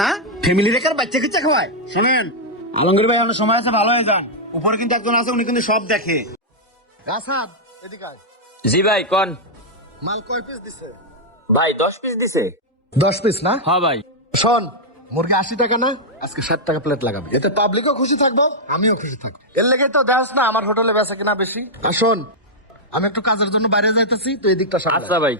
না ফ্যামিলি রেখার বাচ্চা কাচ্চা খাওয়ায়। শোনেন আলমগীর ভাই অনেক সময় আছে, ভালো হয়ে যান। উপরে কিন্তু একজন আছে, উনি কিন্তু সব দেখে। রাসাদ এদিকে আয়। জি ভাই কোন মাল কয় পিস দিছে? ভাই 10 পিস দিছে। 10 পিস না? হ্যাঁ ভাই। শোন, মুরগি 80 টাকা না, আজকে 60 টাকা প্লেট লাগাবে। এতে পাবলিকও খুশি থাকবো, আমিও খুশি থাকবো। এর লেগে তো দেখাস না আমার হোটেলে বেচা কিনা বেশি। আর শোন, আমি একটু কাজের জন্য বাইরে যাইতেছি, তো এই দিকটা সামলা। আচ্ছা ভাই।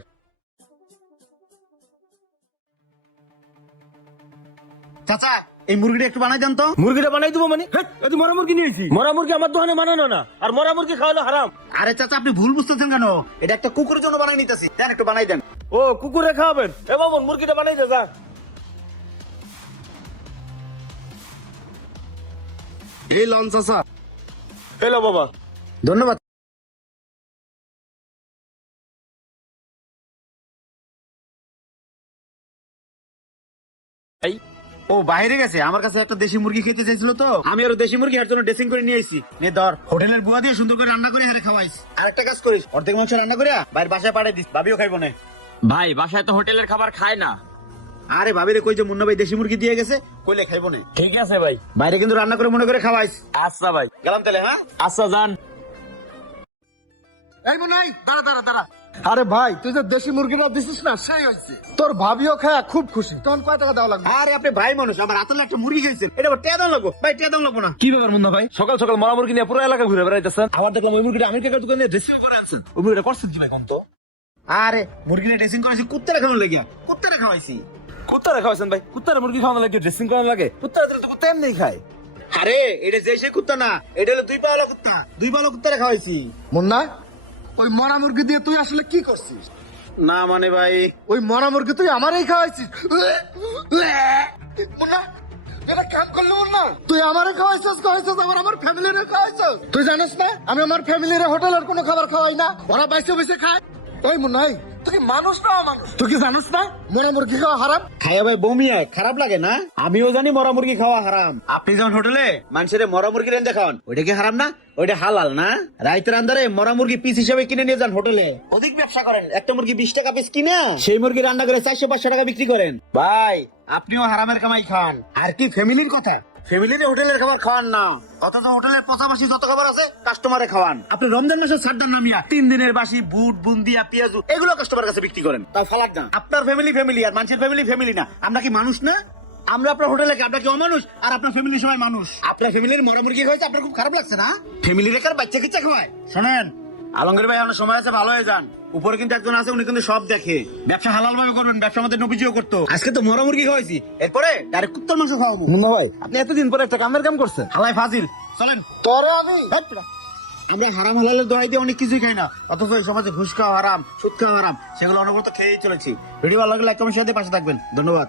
চাচা এই মুরগিটা একটু বানাই দেন তো। মুরগিটা বানাই দিব মানে? এত মরা মুরগি নিয়েছি। মরা মুরগি আমার দোকানে বানানো না, আর মরা মুরগি খাওয়ানো হারাম। আরে চাচা আপনি ভুল বুঝতেছেন কেন? এটা একটা কুকুরের জন্য বানাই নিতেছি, দেন একটু বানাই দেন। ও কুকুরে খাওয়াবেন? এ মামুন মুরগিটা বানাই দে যা। এই লঞ্চ চাচা। হ্যালো বাবা। ধন্যবাদ। এই ও বাইরে গেছে, আমার কাছে একটা দেশি মুরগি খেতে চাইছিল, তো আমি আরো দেশি মুরগি এর জন্য ড্রেসিং করে নিয়ে আইছি। নে ধর, হোটেলের বুয়া দিয়ে সুন্দর করে রান্না করে হেরে খাওয়াইস। আর একটা কাজ করিস, অর্ধেক মাংস রান্না করে বাইরের বাসায় পাঠিয়ে দিস, ভাবিও খাইবো না। ভাই বাসায় তো হোটেলের খাবার খায় না। আরে ভাবিরে কই যে মুন্না ভাই দেশি মুরগি দিয়ে গেছে, কইলে খাইবো না। ঠিক আছে ভাই। বাইরে কিন্তু রান্না করে মনে করে খাওয়াইস। আচ্ছা ভাই। গেলাম তাহলে। হ্যাঁ আচ্ছা যান। এই মনাই, দাঁড়া দাঁড়া দাঁড়া। আরে ভাই, তুই যে দেশি মুরগিটা দিছিস না, সেই হয়েছে। তোর ভাবিও খায় খুব খুশি। তখন কয় টাকা দেওয়া লাগবে? আরে আপনি ভাই মানুষ, আমার রাতের একটা মুরগি খাইছেন, এটা আবার টেয়া দাম লাগবো ভাই, টেয়া দাম লাগবো না। কি ব্যাপার মুন্না ভাই, সকাল সকাল মরা মুরগি নিয়ে পুরো এলাকা ঘুরে বেড়াইতেছেন? আবার দেখলাম ওই মুরগিটা আমেরিকার দোকানে ড্রেসিং করে আনছেন। ওই মুরগিটা করছেন কি ভাই কোন তো? আরে মুরগিটা ড্রেসিং করেছি কুত্তারে খাওয়ার লেগে, কুত্তারে খাওয়াইছি। কুত্তারে খাওয়াইছেন ভাই? কুত্তারে মুরগি খাওয়ানো লাগে, ড্রেসিং করানো লাগে? কুত্তারে দিলে তো কুত্তা এমনি খায়। আরে এটা যে সে কুত্তা না, এটা হলো দুই পাওয়ালা কুত্তা, দুই পাওয়ালা কুত্তারে খাওয়াইছি। মুন্না, ওই মরা মুরগি দিয়ে তুই আসলে কি করছিস? না মানে ভাই, ওই মরা মুরগি তুই আমারই খাওয়াইছিস। মুন্না, এটা কাম করলি মুন্না? তুই আমারে খাওয়াইছিস, আবার আমার ফ্যামিলিরে খাওয়াইছিস। তুই জানিস না আমি আমার ফ্যামিলিরে হোটেলের কোনো খাবার খাওয়াই না, ওরা বাইসে বাইসে খায়। ওই মুন্না, এই, তুই কি মানুষ না অমানুষ? তুই কি জানিস না মরা মুরগি খাওয়া হারাম? খাইয়া ভাই বমি হয়, খারাপ লাগে না? আমিও জানি মরা মুরগি খাওয়া হারাম। আপনি যখন হোটেলে মানুষের মরা মুরগি রেন্দে খাওয়ান, ওইটা কি হারাম না? ওইটা হালাল না? রাইতের আন্দারে মরা মুরগি পিস হিসেবে কিনে নিয়ে যান হোটেলে, অধিক ব্যবসা করেন। একটা মুরগি 20 টাকা পিস কিনে সেই মুরগি রান্না করে 400-500 টাকা বিক্রি করেন। ভাই আপনিও হারামের কামাই খান। আর কি ফ্যামিলির কথা, ফ্যামিলিতে হোটেলের খাবার খাওয়ান না, অথচ হোটেলের পাশাপাশি যত খাবার আছে কাস্টমারে খাওয়ান। আপনি রমজান মাসে সাড্ডার নামিয়া 3 দিনের বাসি বুট বুন্দিয়া পেঁয়াজু এগুলো কাস্টমার কাছে বিক্রি করেন, তাও ফালাক না। আপনার ফ্যামিলি আর মানুষের ফ্যামিলি না। আমরা কি মানুষ না? আমরা আপনার হোটেলে কি আপনার কি অমানুষ? আর আপনার ফ্যামিলির সবাই মানুষ। আপনার ফ্যামিলির মরা মুরগি খাওয়াইছে, আপনার খুব খারাপ লাগছে না? ফ্যামিলি রেখার বাচ্চা কাচ্চা খাওয়ায়। শোনেন আলমগীর ভাই অনেক সময় আছে, ভালো হয়ে যান। উপরে কিন্তু একজন আছে, উনি কিন্তু সব দেখে। ব্যবসা হালাল ভাবে করবেন, ব্যবসার মধ্যে নবীজিও করতো। আজকে তো মরা মুরগি খাওয়াইছি, এরপরে ডাইরেক্ট কুত্তার মাংস খাওয়াবো। মুন্না ভাই, আপনি এতদিন পরে একটা কামের কাম করছেন। হালাই ফাজিল, চলেন। তোরে আমি আমরা হারাম হালালের দোহাই দিয়ে অনেক কিছুই খাই না, অথচ এই সমাজে ঘুষ খাওয়া হারাম, সুদ খাওয়া হারাম, সেগুলো অনবরত খেয়েই চলেছি। ভিডিও ভালো লাগলে লাইক কমেন্ট শেয়ার দিয়ে পাশে থাকবেন। ধন্যবাদ।